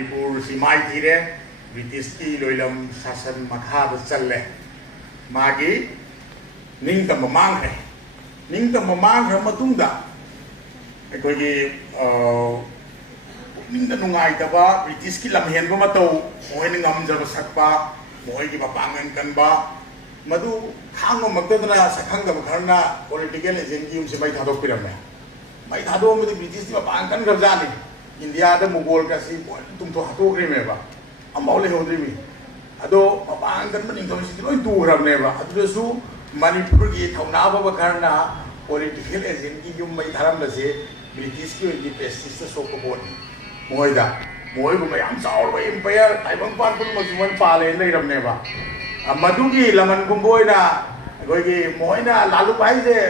Manipur si mai thire British ki loilam sasan makha da challe magi ningtam mamang hai ningtam mamang ha matungda ekoi gi ningda nungai ta ba British ki lamhen ba matau moi ning am jaba sakpa moi gi bapangan kan ba madu khang magdadna sakhang da kharna political agent gi umse mai thadok piramne mai thado madu British ki bapangan kan gabjani India da Mughal ka si tum to hato kre me ba amau le hodri mi ado bapangan kan maning to si loi tu ram ne ba adu su Manipur ki thauna ba kharna political agent gi yum mai dharam la se British ki prestige so ko boni moi da moi ko mayam chaw ba empire taibang pan pun ma juan pa le nei ram ne ba madu gi laman gumboi na goi gi moi na lalu bai je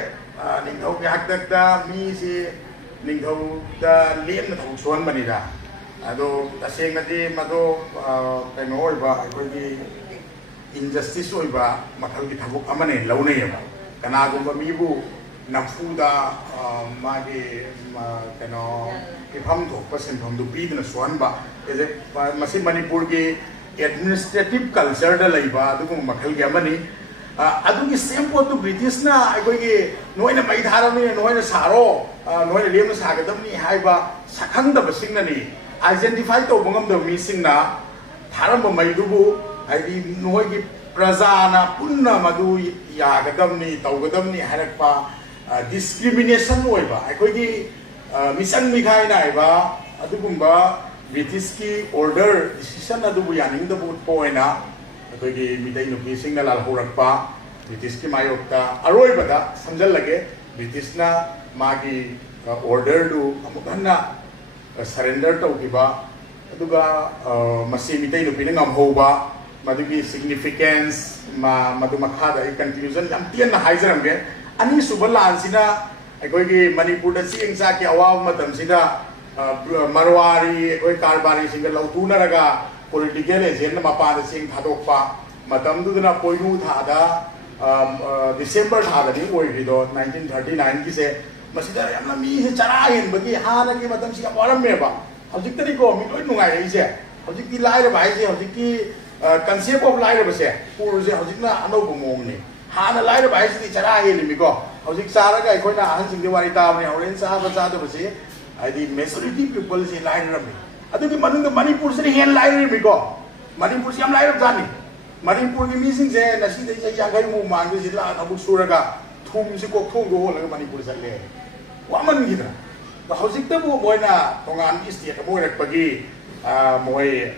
ning thau ki hak tak da mi si ning thau da lem na thau suan mani da ado taseng na di mado kai noi ba goi gi injustice oi ba makhal ki thabuk amane lau nei ba kana gum ba mi bu namfuda magi kano ifam thok pasen pham du pi na suan ba eze masin Manipur ki administrative culture da laiba adu ko makhal gi amani adu ki same po tu British na ai gi noina mai thara ni noina saro noina lem sa ga dam ni hai ba sakhang da basing na ni identify to bangam da mi sing na tharam ba mai du bu ai di noi gi praja na punna madu ya ga dam ni taw ga dam ni harak pa discrimination oi ba ai gi mission mi khai na ai ba adu gumba British ki order decision adu bu yaning da bu poina ai gi midai nupi sing na lal horak pa British ki mayok ta aroi ba da samjal lage British na magi order du amukanna surrender to ki ba aduga masi midai nupi na ngam ho ba madugi significance madu makha da conclusion yam tian na haijaram ge ani subalan sina ai gi Manipur da siang sa ki awaw matam sina Marwari oi karbari singa lautu na raga political agent na mapa da sing thadok pa matam du na poinu tha da December tha da ni oi rido 1939 ki se masida yamna mi se chara hen bagi ha na ki matam si awaram me ba hojik tani ko mi loi nungai ri se hojik ki lai ra bai se hojik ki concept of lai ra se pur se hojik na ano bu mong ni ha na lai ra bai se chara hen mi ko hojik sara ga khoi na han sing de wari ta ne oren sa ba sa do se the majority people say line rami. Adu ki manung the Manipur se hen line rami ko. Manipur se am line rami. Manipur ki missing se nasi de se yang kai mu mang de sila abu suraga thum se ko thong go la Manipur se le. Wa man gi da. Ba hojik ta bu moi na tongan state mo rak pagi moi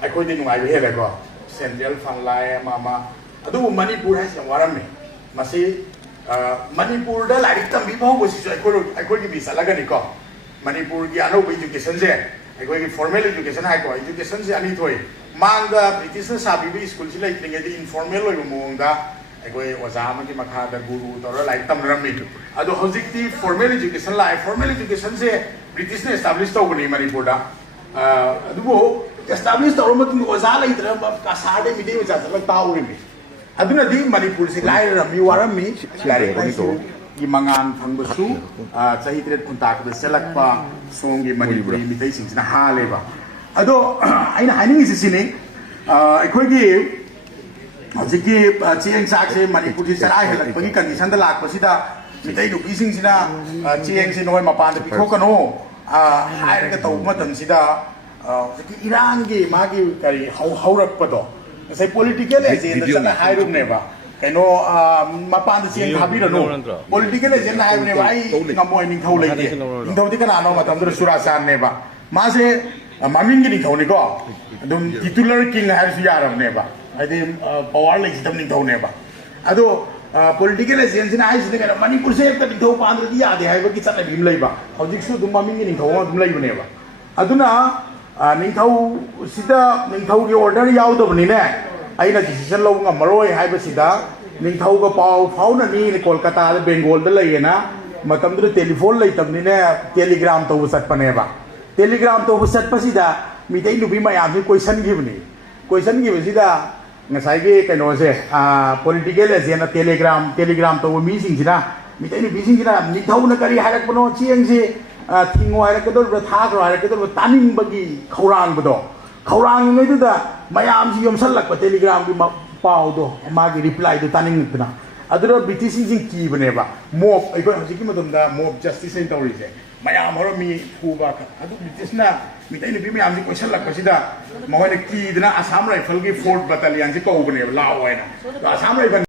ai khoi de nungai be he ko. Central fan lai mama. Adu Manipur has yang waram me. Masi Manipur da lai tam bi bau go si ai khoi ki bi salaga ni ko. Manipur ki ano education se ai koi formal education hai ko education se ani thoi mang da British na sabi bi school si lai tringe di informal loi mong da ai koi oja ma ki makha da guru to lai tam ram mi ado hojik ti formal education se British na establish to ni Manipur da adu bo establish to ro ma tu oja lai tra ka sa de mi de ja sa ta u mi aduna di Manipur si lai ram mi waram mi lai ko ni to Imangan pangbasu sahi tret kuntak da selakpa songi Manipuri mitai sing na haleba ado aina haning isi sini aikoi gi hojiki chieng sak se Manipur ji sarai helak pagi condition da lak pasida mitai du bising sina chieng sin noi mapan da pikho kano hair ka tau matam sida hojiki Iran gi magi kari haurak pado sai political agent da sana hairum ne ba kano mapan da siang thabi ro political agent hai ne ba ai ngamoi ning thau lai de ning thau ti kana no matam da surasan ne ba ma se maming gi ning thau ni ko adum titular king hai su yaram ne ba ai de power lai sitam ning thau ne ba ado political agent sina ai sina Manipur se ta ning thau pan ro di ya de hai ba ki chat bim lai ba hojik su dum maming gi ning thau dum lai ne ba aduna ning thau sida ning thau gi order yaw do ni ne aina decision lo ngam maroi haiba sida ning thau ga pau phau na ni Kolkata da Bengal da lai na matam du telephone lai tam ni ne telegram to sat pane ba telegram to sat pa sida mi dai lu bi ma yam ni question gi sida ngasai ge kaino se political agent na telegram to mi sing sida mi dai lu bi sing sida ning thau na kari harak pano chiang si ꯊꯤꯡꯉꯣ ꯍꯥꯏꯔꯛꯀꯗꯧꯔꯤꯕ ꯊꯥꯈ꯭ꯔꯣ ꯍꯥꯏꯔꯛꯀꯗꯧꯔꯤꯕ ꯇꯥꯅꯤꯡꯕꯒꯤ ꯈꯧꯔꯥꯡꯕꯗꯣ ꯈꯧꯔꯥꯡꯉꯤꯉꯩꯗꯨꯗ ꯃꯌꯥꯝꯁꯤ ꯌꯣꯝꯁꯜꯂꯛꯄ ꯇꯦꯂꯤꯒ꯭ꯔꯥꯝꯒꯤ ꯄꯥꯎꯗꯣ ꯃꯥꯒꯤ ꯔꯤꯄ꯭ꯂꯥꯏꯗꯣ ꯇꯥꯅꯤꯡꯉꯛꯇꯅ ꯑꯗꯨꯅ ꯕ꯭ꯔꯤꯇꯤꯁꯁꯤꯡꯁꯤ ꯀꯤꯕꯅꯦꯕ ꯃꯣꯞ ꯑꯩꯈꯣꯏ ꯍꯧꯖꯤꯛꯀꯤ ꯃꯇꯝꯗ ꯃꯣꯞ justice ꯍꯥꯏꯅ ꯇꯧꯔꯤꯁꯦ ꯃꯌꯥꯝ ꯍꯧꯔ ꯃꯤ ꯐꯨꯕ ꯑꯗꯨ ꯕ꯭ꯔꯤꯇꯤꯁꯅ ꯃꯤꯇꯩ ꯅꯨꯄꯤ ꯃꯌꯥꯝꯁꯤ ꯀꯣꯏꯁꯜꯂꯛꯄꯁꯤꯗ ꯃꯈꯣꯏꯅ ꯀꯤꯗꯅ ꯑꯁꯥꯝ ꯔꯥꯏꯐꯜꯒꯤ 4th ꯕꯠꯇꯥꯂꯤꯌꯟꯁꯤ ꯀꯧꯕꯅꯦꯕ ꯂꯥꯛꯑꯣ ꯍꯥꯏꯅ ꯑꯁꯥꯝ ꯔꯥꯏꯐꯜ